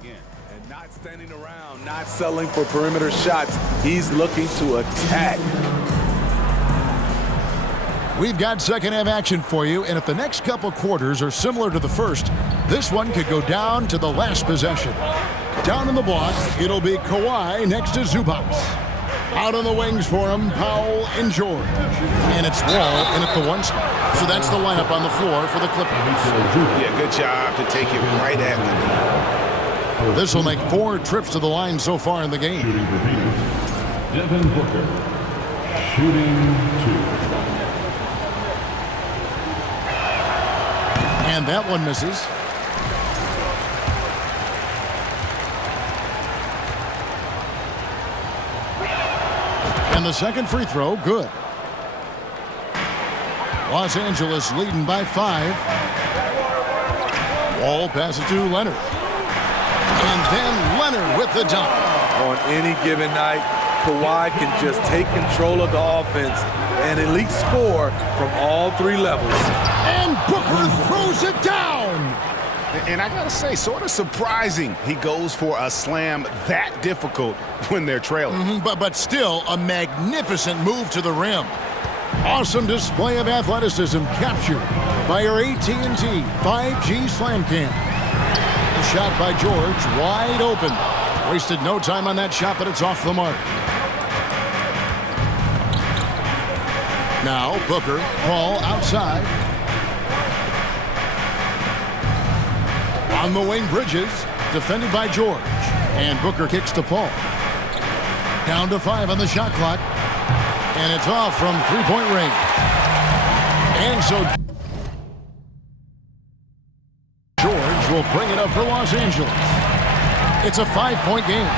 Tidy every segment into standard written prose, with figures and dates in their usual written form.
again. And not standing around, not settling for perimeter shots. He's looking to attack. We've got second half action for you, and if the next couple quarters are similar to the first, this one could go down to the last possession. Down in the block, it'll be Kawhi next to Zubac. Out on the wings for him, Powell and George. And it's Wall in at the one spot. So that's the lineup on the floor for the Clippers. Yeah, good job to take it right at the knee. This will make 4 trips to the line so far in the game. Shooting for Phoenix, Devin Booker. Shooting 2. And that one misses. And the second free throw, good. Los Angeles leading by 5. Wall passes to Leonard. And then Leonard with the dunk. On any given night, Kawhi can just take control of the offense and elite score from all 3 levels. And Booker throws it down. And I gotta say, sort of surprising he goes for a slam that difficult when they're trailing. But still a magnificent move to the rim. Awesome display of athleticism captured by our AT&T 5G Slam Cam. The shot by George, wide open. Wasted no time on that shot, but it's off the mark. Now Booker, Paul outside. On the wing, Bridges, defended by George. And Booker kicks to Paul. Down to 5 on the shot clock. And it's off from three-point range. And so George will bring it up for Los Angeles. It's a 5-point game.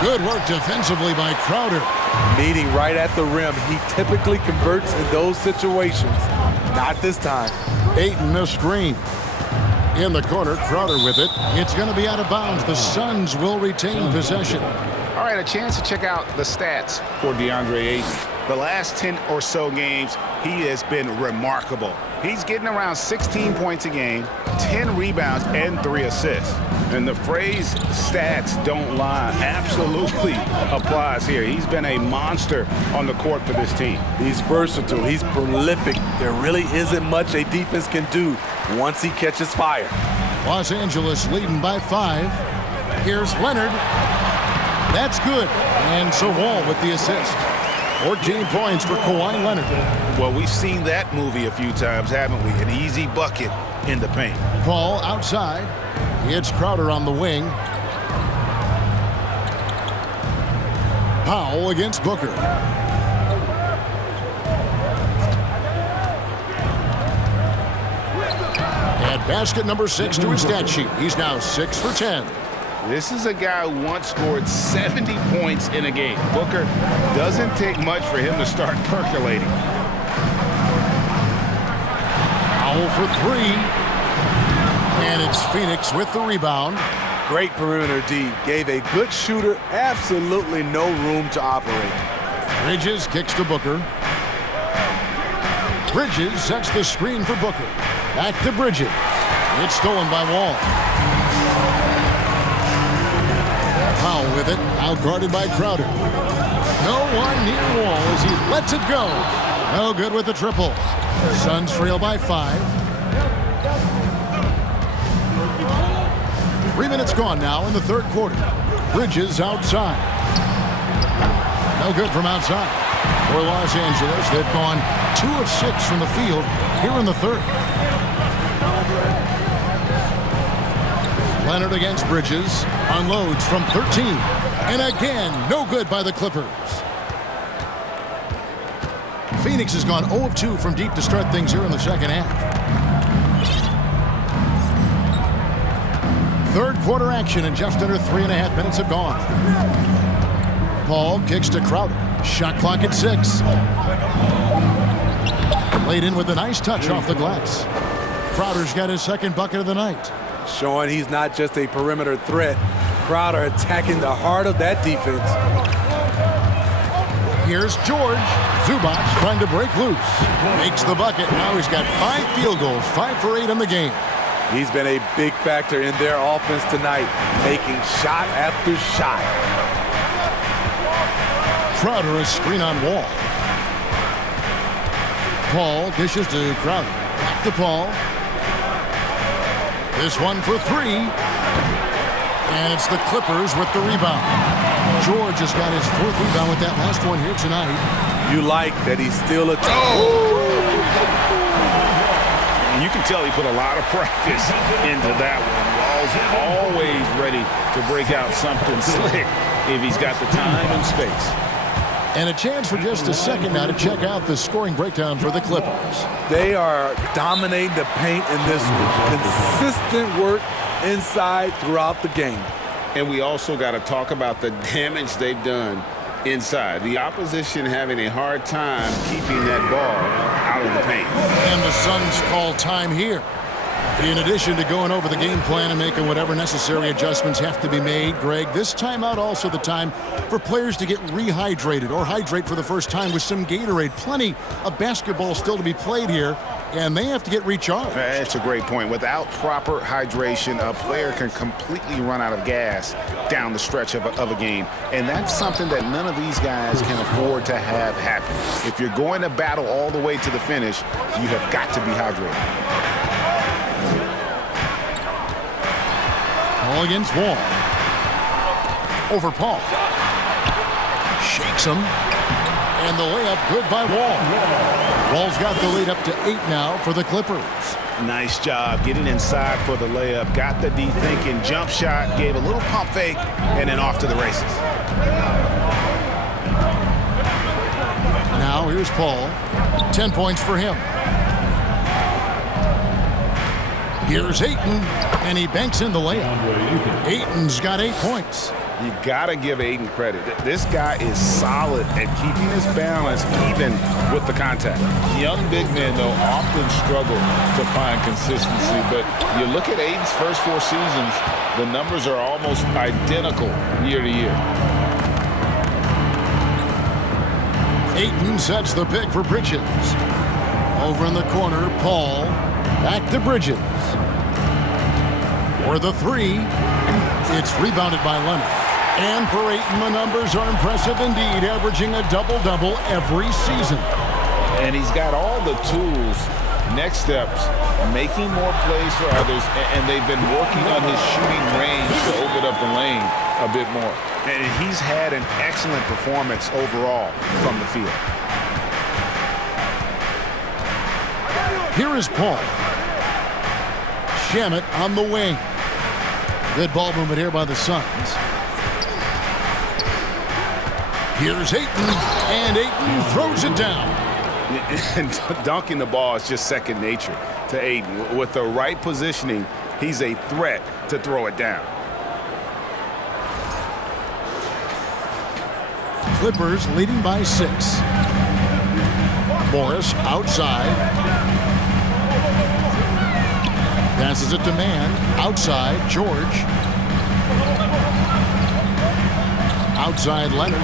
Good work defensively by Crowder. Meeting right at the rim. He typically converts in those situations. Not this time. Ayton the screen. In the corner, Crowder with it. It's going to be out of bounds. The Suns will retain possession. All right, a chance to check out the stats for DeAndre Ayton. The last 10 or so games, he has been remarkable. He's getting around 16 points a game, 10 rebounds, and 3 assists. And the phrase stats don't lie absolutely applies here. He's been a monster on the court for this team. He's versatile. He's prolific. There really isn't much a defense can do once he catches fire. Los Angeles leading by 5. Here's Leonard. That's good. And so Wall with the assist. 14 points for Kawhi Leonard. Well, we've seen that movie a few times, haven't we? An easy bucket in the paint. Paul outside. It's Crowder on the wing. Powell against Booker. And basket number 6 to his stat sheet. He's now 6 for 10. This is a guy who once scored 70 points in a game. Booker doesn't take much for him to start percolating. Powell for 3. And it's Phoenix with the rebound. Great perimeter D. Gave a good shooter absolutely no room to operate. Bridges kicks to Booker. Bridges sets the screen for Booker. Back to Bridges. It's stolen by Wall. Powell with it, out guarded by Crowder. No one near Wall as he lets it go. No good with the triple. Suns trail by 5. 3 minutes gone now in the third quarter. Bridges outside. No good from outside. For Los Angeles, they've gone 2 of 6 from the field here in the third. Leonard against Bridges. Unloads from 13. And again, no good by the Clippers. Phoenix has gone 0 of 2 from deep to start things here in the second half. Third quarter action, and just under 3.5 minutes have gone. Paul kicks to Crowder. Shot clock at 6. Laid in with a nice touch off the glass. Crowder's got his second bucket of the night. Showing he's not just a perimeter threat. Crowder attacking the heart of that defense. Here's George. Zubac trying to break loose. Makes the bucket. Now he's got 5 field goals, 5 for 8 in the game. He's been a big factor in their offense tonight, making shot after shot. Crowder, a screen on Wall. Paul dishes to Crowder. Back to Paul. This one for three. And it's the Clippers with the rebound. George has got his 4th rebound with that last one here tonight. You like that he's still a And you can tell he put a lot of practice into that one. Wall's always ready to break out something slick if he's got the time and space. And a chance for just a second now to check out the scoring breakdown for the Clippers. They are dominating the paint in this consistent work inside throughout the game. And we also got to talk about the damage they've done inside. The opposition having a hard time keeping that ball out of the paint. And the Suns call time here. In addition to going over the game plan and making whatever necessary adjustments have to be made, Greg, this timeout also the time for players to get rehydrated or hydrate for the first time with some Gatorade. Plenty of basketball still to be played here, and they have to get recharged. That's a great point. Without proper hydration, a player can completely run out of gas down the stretch of a game, and that's something that none of these guys can afford to have happen. If you're going to battle all the way to the finish, you have got to be hydrated. Paul against Wall. Over Paul. Shakes him. And the layup good by Wall. Wall's got the lead up to 8 now for the Clippers. Nice job getting inside for the layup. Got the deep-thinking jump shot, gave a little pump fake, and then off to the races. Now here's Paul. 10 points for him. Here's Ayton, and he banks in the layup. Ayton's got 8 points. You got to give Ayton credit. This guy is solid at keeping his balance even with the contact. Young big men, though, often struggle to find consistency. But you look at Ayton's first 4 seasons, the numbers are almost identical year to year. Ayton sets the pick for Bridges. Over in the corner, Paul. Back to Bridges. For the 3, it's rebounded by Leonard. And for Ayton, the numbers are impressive indeed, averaging a double-double every season. And he's got all the tools. Next steps, making more plays for others, and they've been working on his shooting range to open up the lane a bit more. And he's had an excellent performance overall from the field. Here is Paul. Shamet on the wing. Good ball movement here by the Suns. Here's Ayton, and Ayton throws it down. And dunking the ball is just second nature to Ayton. With the right positioning, he's a threat to throw it down. Clippers leading by 6. Morris outside. Passes it to Mann. Outside, George. Outside, Leonard.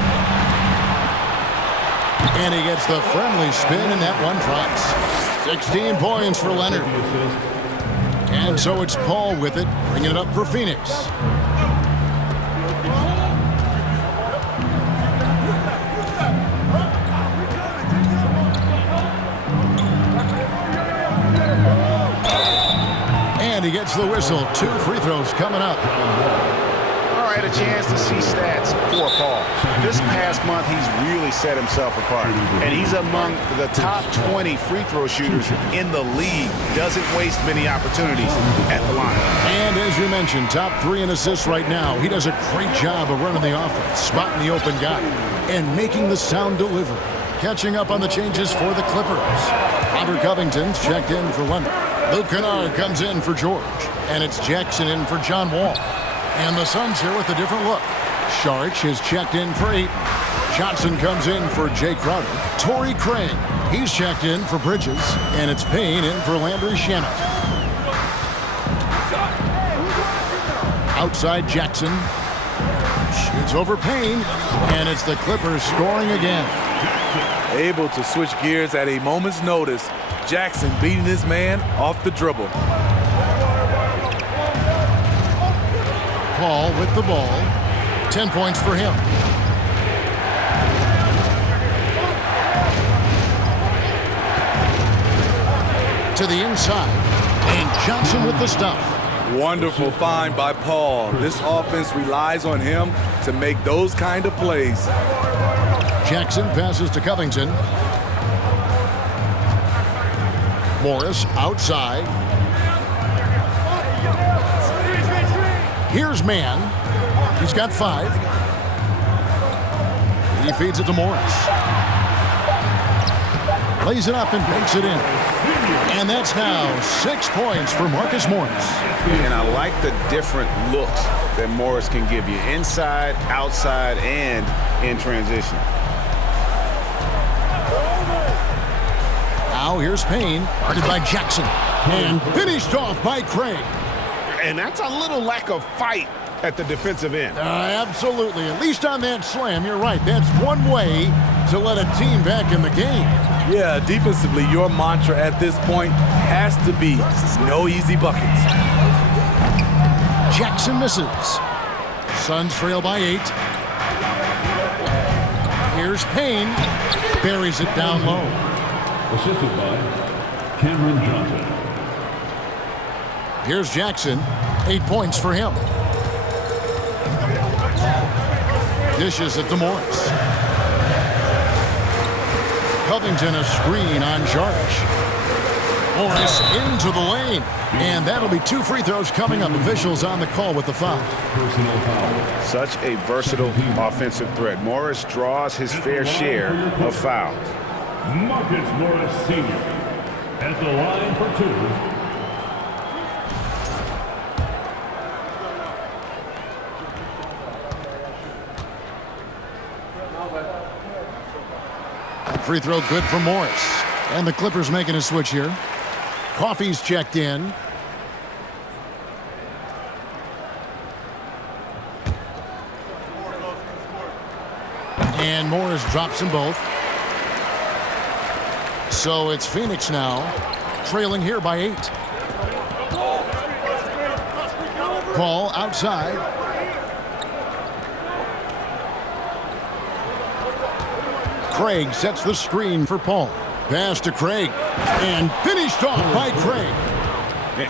And he gets the friendly spin, and that one drops. 16 points for Leonard. And so it's Paul with it, bringing it up for Phoenix. And he gets the whistle. 2 free throws coming up. All right, a chance to see stats for Paul. This past month, he's really set himself apart. And he's among the top 20 free throw shooters in the league. Doesn't waste many opportunities at the line. And as you mentioned, top 3 in assists right now. He does a great job of running the offense, spotting the open guy, and making the sound delivery. Catching up on the changes for the Clippers. Robert Covington's checked in for Leonard. Luke Kennard comes in for George. And it's Jackson in for John Wall. And the Suns here with a different look. Saric is checked in for Ayton. Johnson comes in for Jay Crowder. Torrey Craig, he's checked in for Bridges. And it's Payne in for Landry Shamet. Outside Jackson. Shoots over Payne. And it's the Clippers scoring again. Able to switch gears at a moment's notice. Jackson beating his man off the dribble. Paul with the ball. 10 points for him. To the inside. And Johnson with the stuff. Wonderful find by Paul. This offense relies on him to make those kind of plays. Jackson passes to Covington. Morris outside. Here's Mann. He's got 5. He feeds it to Morris. Lays it up and banks it in. And that's now 6 points for Marcus Morris. And I like the different looks that Morris can give you. Inside, outside, and in transition. Now here's Payne, guarded by Jackson. And finished off by Craig. And that's a little lack of fight at the defensive end. Absolutely. At least on that slam, you're right. That's one way to let a team back in the game. Yeah, defensively, your mantra at this point has to be no easy buckets. Jackson misses. Suns trail by 8. Here's Payne. Buries it down low. Assisted by Cameron Johnson. Here's Jackson. 8 points for him. Dishes it to Morris. Covington a screen on charge. Morris into the lane. And that'll be 2 free throws coming up. Officials on the call with the foul. Personal foul. Such a versatile offensive threat. Morris draws his fair share of fouls. Marcus Morris Sr. at the line for 2. Free throw good for Morris. And the Clippers making a switch here. Coffey's checked in. And Morris drops them both. So it's Phoenix now, trailing here by 8. Paul outside. Craig sets the screen for Paul. Pass to Craig. And finished off by Craig.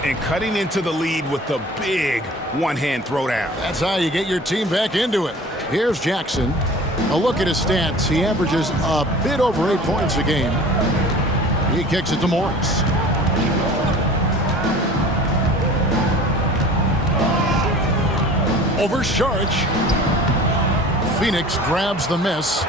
And cutting into the lead with the big one-hand throwdown. That's how you get your team back into it. Here's Jackson. A look at his stats. He averages a bit over 8 points a game. He kicks it to Morris. Over Sharge. Phoenix grabs the miss.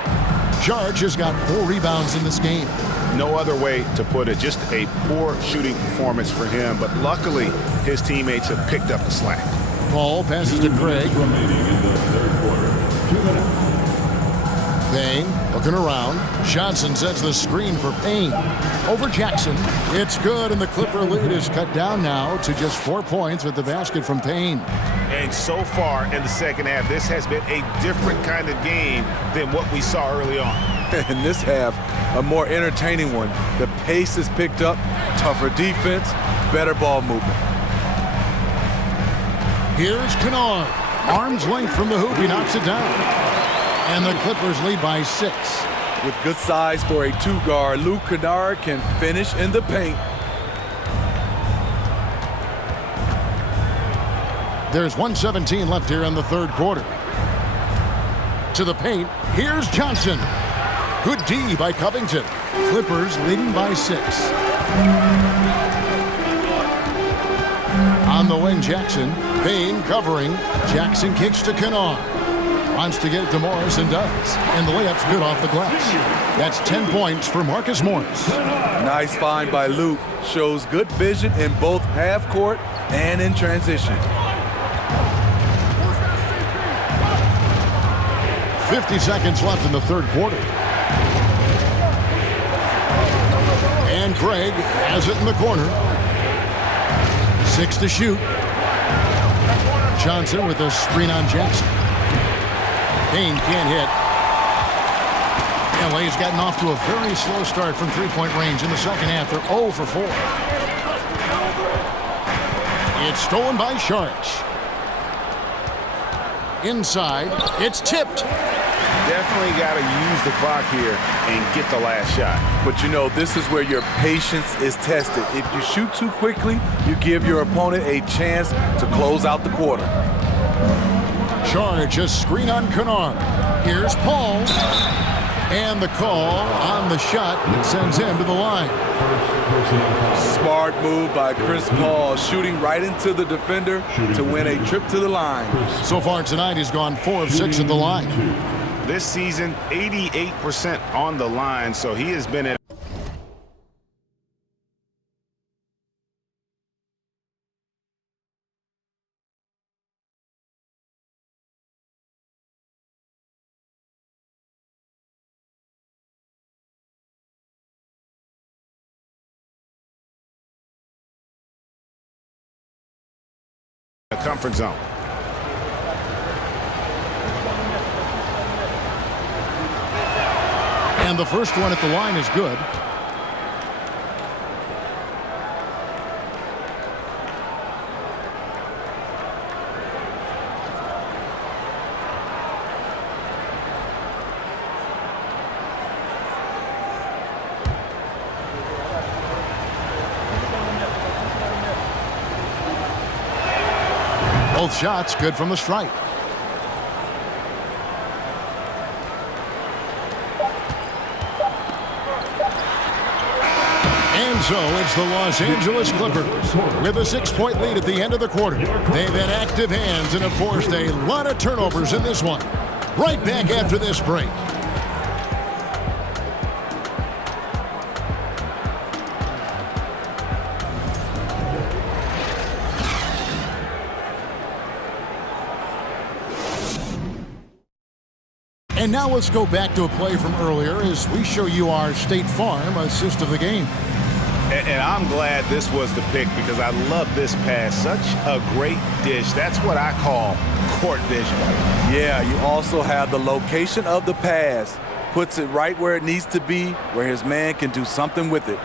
Sharge has got 4 rebounds in this game. No other way to put it. Just a poor shooting performance for him. But luckily, his teammates have picked up the slack. Paul passes to Craig. Remaining in the third quarter. 2 minutes. Payne looking around. Johnson sets the screen for Payne. Over Jackson. It's good, and the Clipper lead is cut down now to just 4 points with the basket from Payne. And so far in the second half, this has been a different kind of game than what we saw early on. In this half, a more entertaining one. The pace is picked up, tougher defense, better ball movement. Here's Kennard. Arm's length from the hoop. He knocks it down. And the Clippers lead by 6. With good size for a 2-guard, Luke Kennard can finish in the paint. There's 1:17 left here in the third quarter. To the paint. Here's Johnson. Good D by Covington. Clippers leading by 6. On the wing, Jackson. Payne covering. Jackson kicks to Kennard. Wants to get it to Morris and does. And the layup's good off the glass. That's 10 points for Marcus Morris. Nice find by Luke. Shows good vision in both half court and in transition. 50 seconds left in the third quarter. And Craig has it in the corner. 6 to shoot. Johnson with a screen on Jackson. Payne can't hit. LA's gotten off to a very slow start from three-point range in the second half. They're 0 for 4. It's stolen by Sharge. Inside, it's tipped. Definitely got to use the clock here and get the last shot. But you know, this is where your patience is tested. If you shoot too quickly, you give your opponent a chance to close out the quarter. Charge a screen on Kennard. Here's Paul. And the call on the shot that sends him to the line. Smart move by Chris Paul, shooting right into the defender to win a trip to the line. So far tonight, he's gone 4 of 6 at the line. This season, 88% on the line, so he has been at the comfort zone. And the first one at the line is good. Both shots good from the stripe. And so it's the Los Angeles Clippers with a 6-point lead at the end of the quarter. They've had active hands and have forced a lot of turnovers in this one. Right back after this break. And now let's go back to a play from earlier as we show you our State Farm assist of the game. And I'm glad this was the pick because I love this pass. Such a great dish. That's what I call court vision. Yeah, you also have the location of the pass. Puts it right where it needs to be, where his man can do something with it.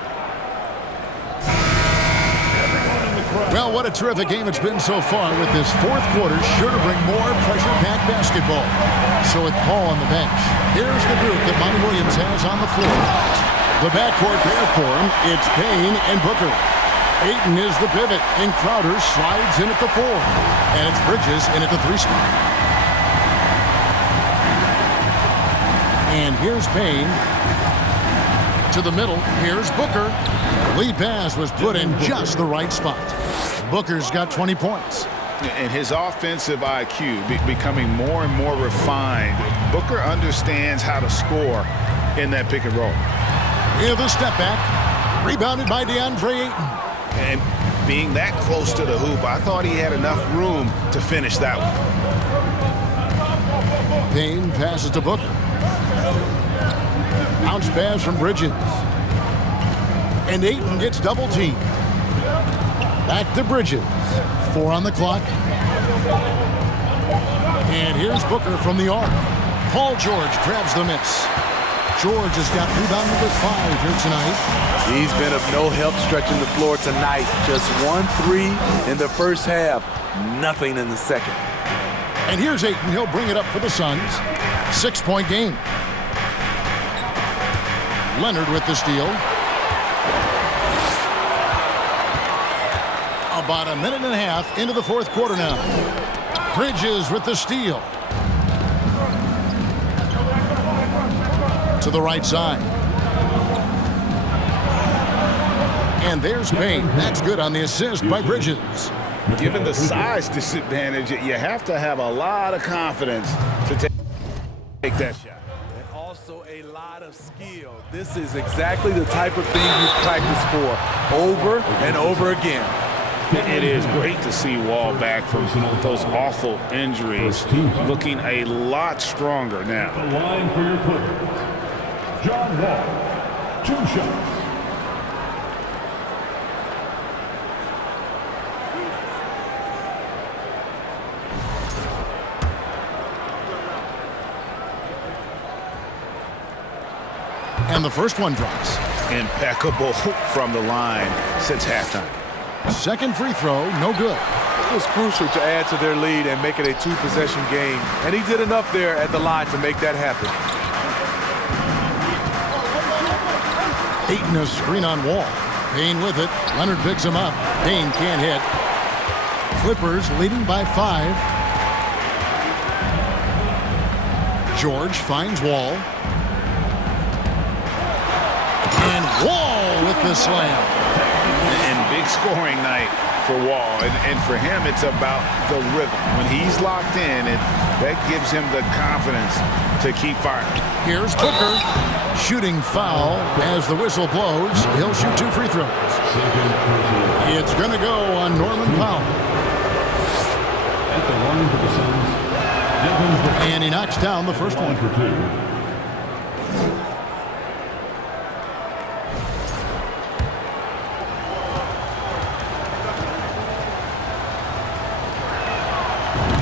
Well, what a terrific game it's been so far, with this fourth quarter sure to bring more pressure-packed basketball. So with Paul on the bench, here's the group that Monty Williams has on the floor. The backcourt there for him, it's Payne and Booker. Ayton is the pivot, and Crowder slides in at the 4. And it's Bridges in at the 3 spot. And here's Payne. To the middle, here's Booker. The lead pass was put in just the right spot. Booker's got 20 points. And his offensive IQ becoming more and more refined. Booker understands how to score in that pick and roll. With a step back, rebounded by DeAndre Ayton. And being that close to the hoop, I thought he had enough room to finish that one. Payne passes to Booker. Bounce pass from Bridges. And Ayton gets double teamed. Back to Bridges. 4 on the clock. And here's Booker from the arc. Paul George grabs the miss. George has got rebound number 5 here tonight. He's been of no help stretching the floor tonight. Just 1 3 in the first half. Nothing in the second. And here's Ayton. He'll bring it up for the Suns. 6-point game. Leonard with the steal. About a minute and a half into the fourth quarter now. Bridges with the steal. To the right side. And there's Payne. That's good on the assist by Bridges. Given the size disadvantage, you have to have a lot of confidence to take that shot. And also a lot of skill. This is exactly the type of thing you practice for over and over again. It is great to see Wall back from those awful injuries, looking a lot stronger now. The line for your Clippers, John Wall, 2 shots. And the first one drops. Impeccable from the line since halftime. Second free throw, no good. It was crucial to add to their lead and make it a two-possession game. And he did enough there at the line to make that happen. Ayton a screen on Wall. Payne with it. Leonard picks him up. Payne can't hit. Clippers leading by 5. George finds Wall. And Wall with the slam. And big scoring night for Wall. And for him, it's about the rhythm. When he's locked in, that gives him the confidence to keep firing. Here's Booker. Shooting foul as the whistle blows. He'll shoot 2 free throws. It's going to go on Norman Powell. At the line for the Suns, Devin Booker. And he knocks down the first one. For 2.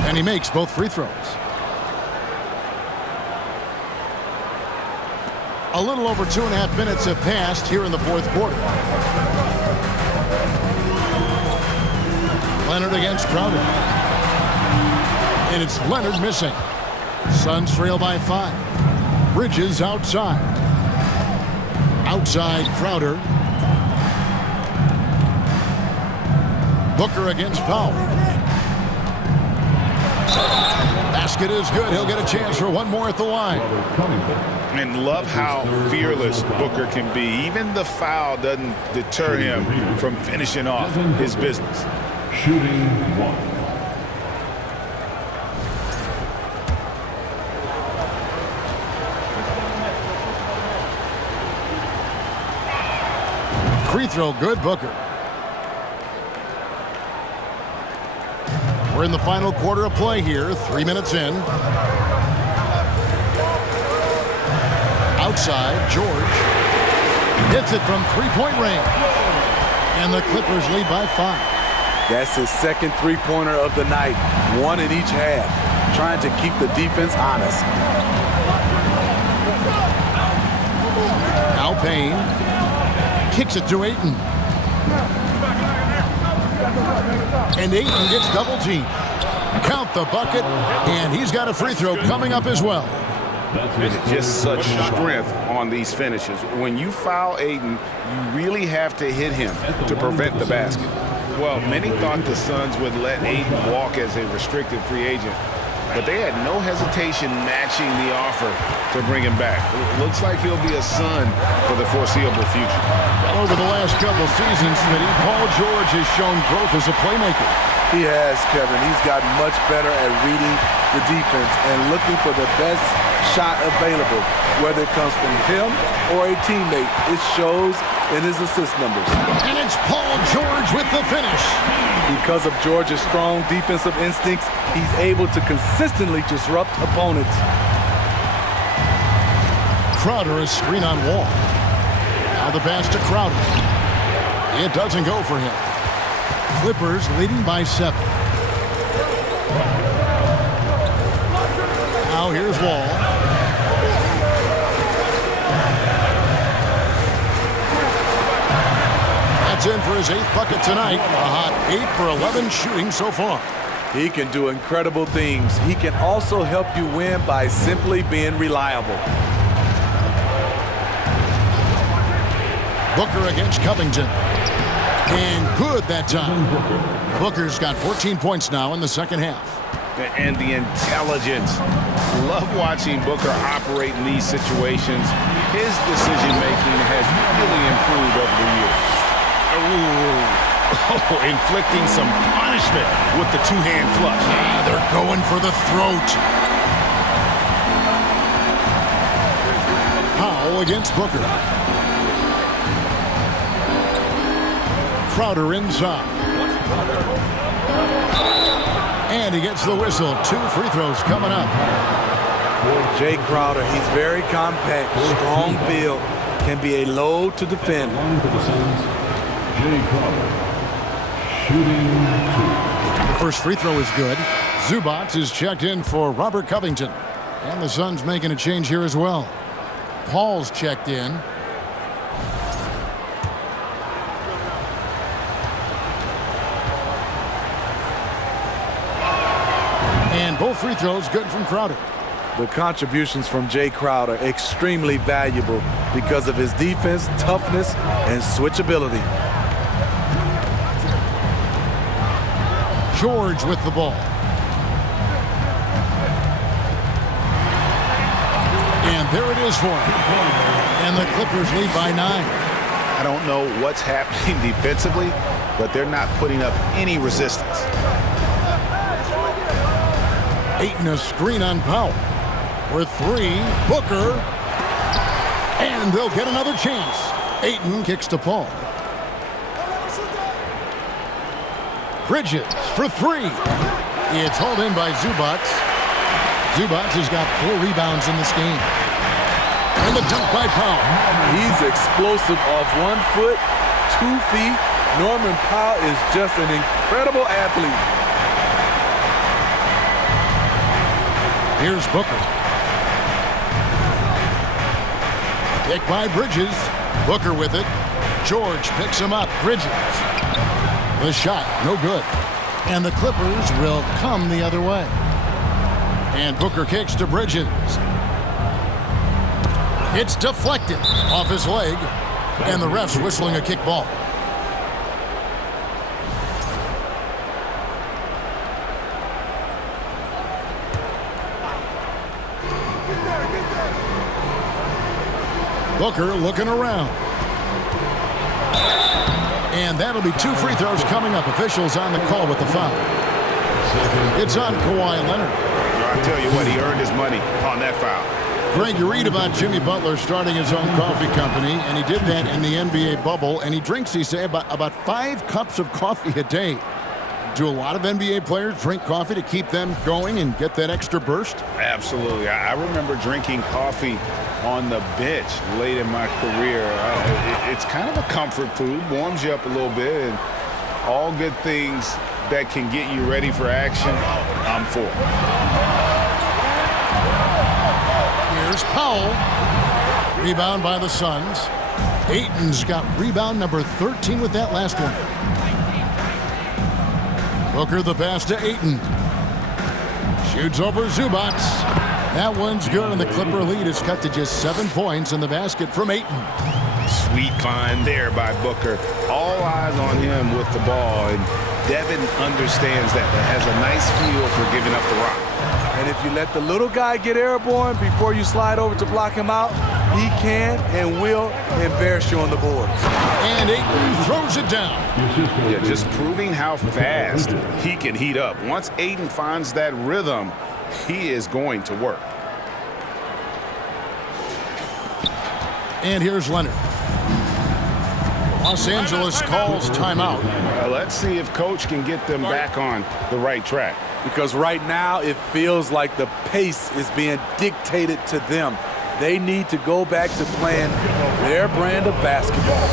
And he makes both free throws. A little over 2.5 minutes have passed here in the fourth quarter. Leonard against Crowder. And it's Leonard missing. Suns trail by 5. Bridges outside. Outside Crowder. Booker against Powell. Basket is good. He'll get a chance for one more at the line. And love how fearless Booker can be. Even the foul doesn't deter him from finishing off his business. Shooting 1. Free throw good, Booker. We're in the final quarter of play here, 3 minutes in. Outside, George hits it from three-point range. And the Clippers lead by 5. That's his second three-pointer of the night, 1 in each half, trying to keep the defense honest. Now Payne kicks it to Ayton. And Ayton gets double teamed. Count the bucket, and he's got a free throw coming up as well. It's just such strength on these finishes. When you foul Ayton, you really have to hit him to prevent the basket. Well, many thought the Suns would let Ayton walk as a restricted free agent, but they had no hesitation matching the offer to bring him back. It looks like he'll be a Sun for the foreseeable future. Over the last couple seasons, Smitty, Paul George has shown growth as a playmaker. He has, Kevin. He's gotten much better at reading the defense and looking for the best shot available, whether it comes from him or a teammate. It shows in his assist numbers. And it's Paul George with the finish. Because of George's strong defensive instincts, he's able to consistently disrupt opponents. Crowder is screen on Wall. Now the pass to Crowder. It doesn't go for him. Clippers leading by 7. Now here's Wall. That's in for his 8th bucket tonight. A hot 8 for 11 shooting so far. He can do incredible things. He can also help you win by simply being reliable. Booker against Covington. And good that time. Booker's got 14 points now in the second half. And the intelligence. Love watching Booker operate in these situations. His decision-making has really improved over the years. Ooh. Inflicting some punishment with the two-hand flush. They're going for the throat. Powell against Booker. Crowder inside. And he gets the whistle. 2 free throws coming up. Jay Crowder, he's very compact, strong build, can be a load to defend. Line for the Suns, Jay Crowder. Shooting 2. The first free throw is good. Zubac is checked in for Robert Covington. And the Suns making a change here as well. Paul's checked in. And both free throws good from Crowder. The contributions from Jay Crowder extremely valuable because of his defense, toughness, and switchability. George with the ball. And there it is for him. And the Clippers lead by 9. I don't know what's happening defensively, but they're not putting up any resistance. Ayton a screen on Powell. For 3, Booker. And they'll get another chance. Ayton kicks to Paul. Bridges for 3. It's hauled in by Zubac. Zubac has got 4 rebounds in this game. And the dunk by Powell. He's explosive off 1 foot, 2 feet. Norman Powell is just an incredible athlete. Here's Booker. Kick by Bridges. Booker with it. George picks him up. Bridges. The shot, no good. And the Clippers will come the other way. And Booker kicks to Bridges. It's deflected off his leg. And the ref's whistling a kick ball. Booker looking around. And that'll be 2 free throws coming up. Officials on the call with the foul. It's on Kawhi Leonard. I'll tell you what, he earned his money on that foul. Greg, you read about Jimmy Butler starting his own coffee company, and he did that in the NBA bubble, and he drinks, he said, about 5 cups of coffee a day. Do a lot of NBA players drink coffee to keep them going and get that extra burst? Absolutely. I remember drinking coffee on the bench late in my career. It's kind of a comfort food, warms you up a little bit, and all good things that can get you ready for action, I'm for. Here's Powell. Rebound by the Suns. Ayton's got rebound number 13 with that last one. Booker the pass to Ayton. Shoots over Zubac. That one's good, and the Clipper lead is cut to just 7 points in the basket from Ayton. Sweet find there by Booker. All eyes on him with the ball, and Devin understands that, but has a nice feel for giving up the rock. And if you let the little guy get airborne before you slide over to block him out, he can and will embarrass you on the boards. And Ayton throws it down. Yeah, just proving how fast he can heat up. Once Ayton finds that rhythm, he is going to work. And here's Leonard. Los Angeles calls timeout. Let's see if Coach can get them back on the right track. Because right now it feels like the pace is being dictated to them. They need to go back to playing their brand of basketball.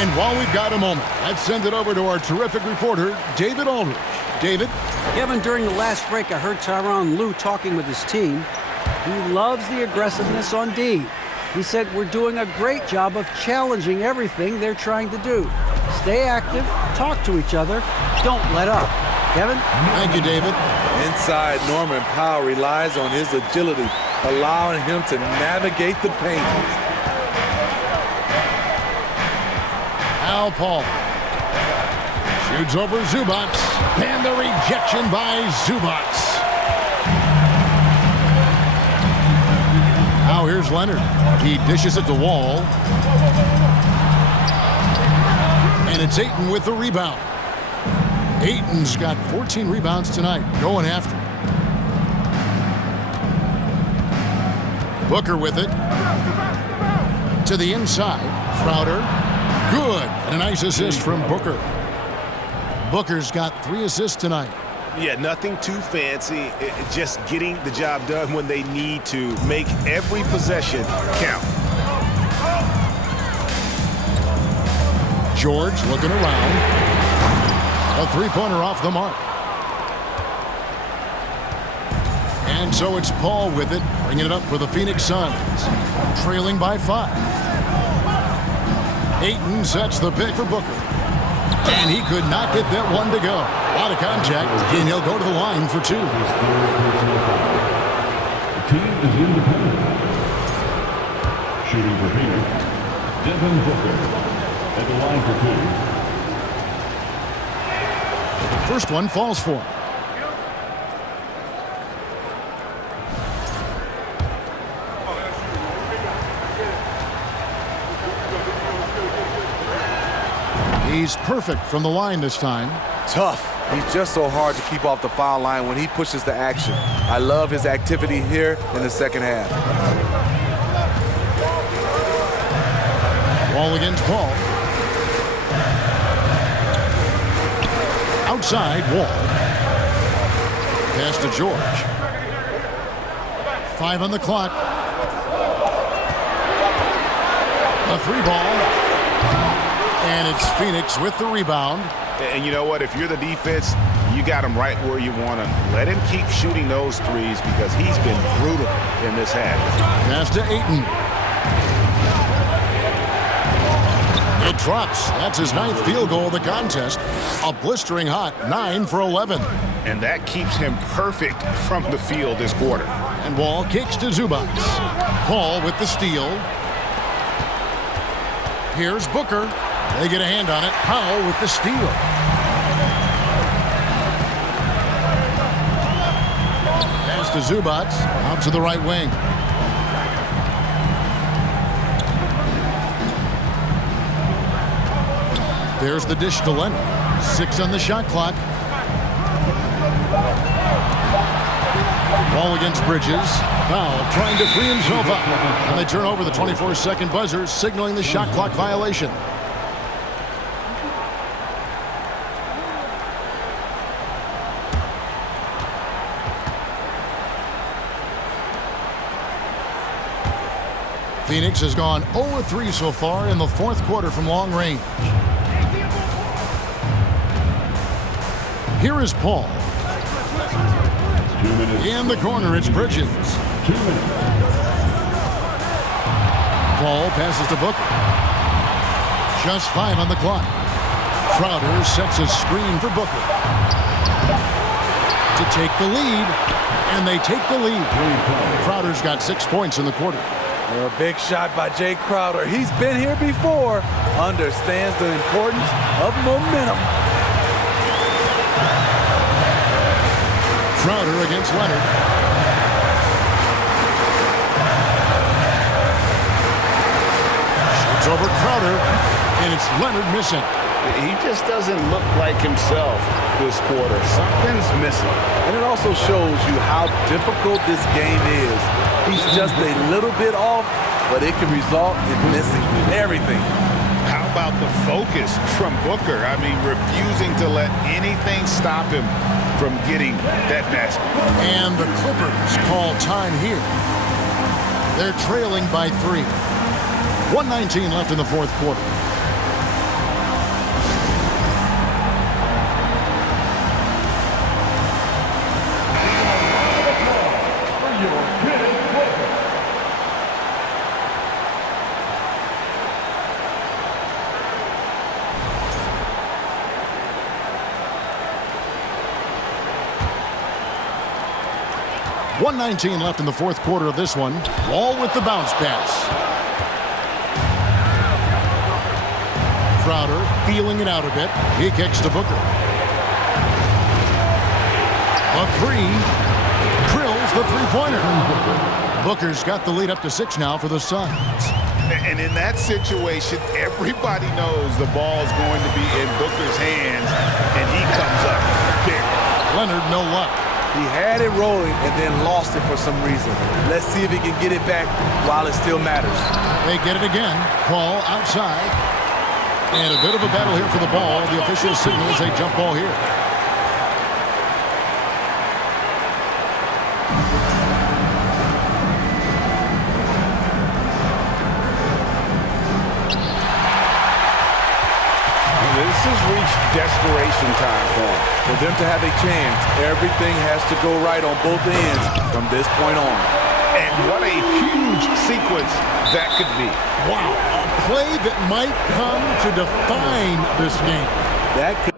And while we've got a moment, let's send it over to our terrific reporter, David Aldridge. David? Kevin, during the last break, I heard Tyronn Lue talking with his team. He loves the aggressiveness on D. He said, we're doing a great job of challenging everything they're trying to do. Stay active, talk to each other, don't let up. Kevin? Thank you, David. Inside, Norman Powell relies on his agility, allowing him to navigate the paint. Al Paul shoots over Zubac, and the rejection by Zubac. Now here's Leonard. He dishes it to Wall. And it's Ayton with the rebound. Ayton's got 14 rebounds tonight, going after. Booker with it. To the inside. Crowder. Good. And a nice assist from Booker. Booker's got 3 assists tonight. Yeah, nothing too fancy. Just getting the job done when they need to. Make every possession count. George looking around. A three-pointer off the mark. And so it's Paul with it, bringing it up for the Phoenix Suns. Trailing by 5. Ayton sets the pick for Booker. And he could not get that one to go. A lot of contact, and he'll go to the line for 2. The team is independent. Shooting for Phoenix, Devin Booker at the line for 2. First one falls for him. He's perfect from the line this time. Tough. He's just so hard to keep off the foul line when he pushes the action. I love his activity here in the second half. Ball against Paul. Outside, Wall. Pass to George. 5 on the clock. A 3-ball. And it's Phoenix with the rebound. And you know what? If you're the defense, you got him right where you want him. Let him keep shooting those threes because he's been brutal in this half. Pass to Ayton. It drops. That's his 9th field goal of the contest. A blistering hot 9 for 11. And that keeps him perfect from the field this quarter. And Wall kicks to Zubac. Paul with the steal. Here's Booker. They get a hand on it. Powell with the steal. Pass to Zubac. Out to the right wing. There's the dish to Leonard. 6 on the shot clock. Ball against Bridges. Powell trying to free himself up. And they turn over the 24-second buzzer, signaling the shot clock violation. Phoenix has gone 0-3 so far in the 4th quarter from long range. Here is Paul. 2 minutes. In the corner, it's Bridges. 2 minutes. Paul passes to Booker. Just 5 on the clock. Crowder sets a screen for Booker to take the lead, and they take the lead. Crowder's got 6 points in the quarter. A big shot by Jay Crowder. He's been here before, understands the importance of momentum. Crowder against Leonard. Shoots over Crowder, and it's Leonard missing. He just doesn't look like himself this quarter. Something's missing. And it also shows you how difficult this game is. He's just a little bit off, but it can result in missing everything. How about the focus from Booker? I mean, refusing to let anything stop him from getting that basket. And the Clippers call time here. They're trailing by 3. 1:19 left in the 4th quarter. .19 left in the 4th quarter of this one. Wall with the bounce pass. Crowder feeling it out a bit. He kicks to Booker. A 3. Drills the 3-pointer. Booker's got the lead up to 6 now for the Suns. And in that situation, everybody knows the ball's going to be in Booker's hands, and he comes up big. Leonard, no luck. He had it rolling and then lost it for some reason. Let's see if he can get it back while it still matters. They get it again. Paul outside. And a bit of a battle here for the ball. The official signals a jump ball here. This has reached desperation time for him. For them to have a chance, everything has to go right on both ends from this point on. And what a huge sequence that could be. Wow, a play that might come to define this game. That could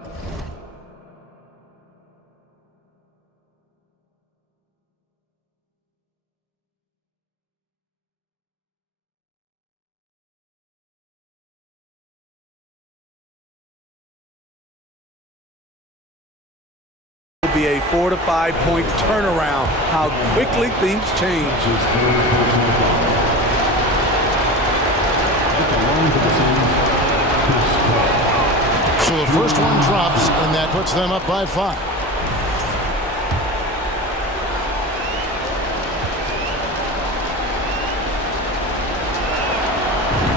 be a 4 to 5 point turnaround. How quickly things change. So the first one drops, and that puts them up by 5.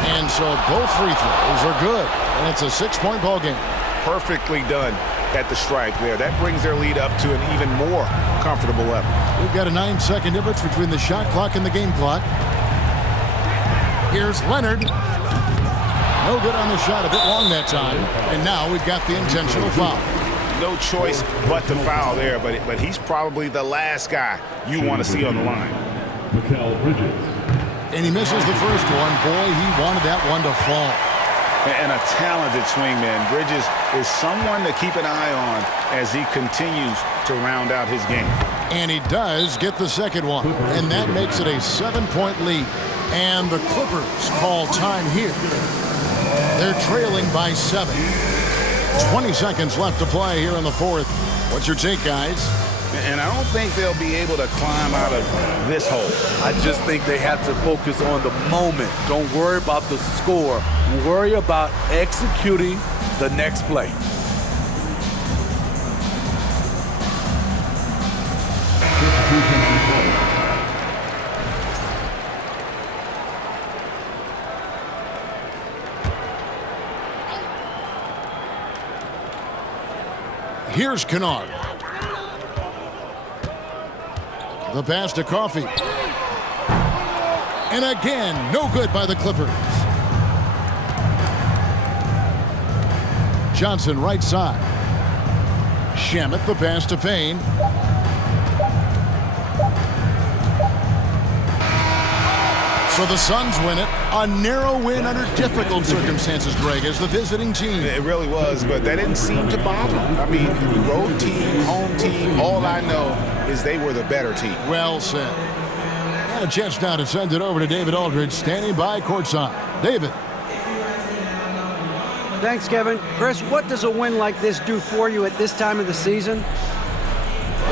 And so both free throws are good, and it's a 6-point ball game. Perfectly done at the stripe there. That brings their lead up to an even more comfortable level. We've got a 9-second difference between the shot clock and the game clock. Here's Leonard. No good on the shot, a bit long that time. And now we've got the intentional foul. No choice but to foul there, but he's probably the last guy you want to see on the line. And he misses the first one. Boy, he wanted that one to fall. And a talented swingman. Bridges is someone to keep an eye on as he continues to round out his game. And he does get the second one. And that makes it a 7-point lead. And the Clippers call time here. They're trailing by 7. 20 seconds left to play here in the fourth. What's your take, guys? And I don't think they'll be able to climb out of this hole. I just think they have to focus on the moment. Don't worry about the score. Worry about executing the next play. Here's Kennard. The pass to Coffey. And again, no good by the Clippers. Johnson right side. Shamet the pass to Payne. So the Suns win it. A narrow win under difficult circumstances, Greg, as the visiting team. It really was, but that didn't seem to bother them. I mean, road team, home team, all I know is they were the better team. Well said. And a chance now to send it over to David Aldridge, standing by courtside. David. Thanks, Kevin. Chris, what does a win like this do for you at this time of the season?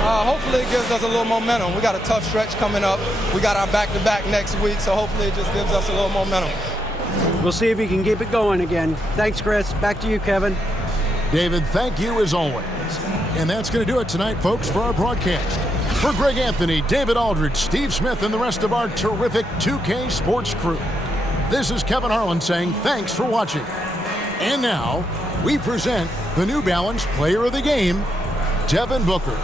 Hopefully it gives us a little momentum. We got a tough stretch coming up. We got our back-to-back next week, so hopefully it just gives us a little momentum. We'll see if he can keep it going again. Thanks, Chris. Back to you, Kevin. David, thank you as always. And that's going to do it tonight, folks, for our broadcast. For Greg Anthony, David Aldridge, Steve Smith, and the rest of our terrific 2K Sports crew, this is Kevin Harlan saying thanks for watching. And now, we present the New Balance Player of the Game, Devin Booker.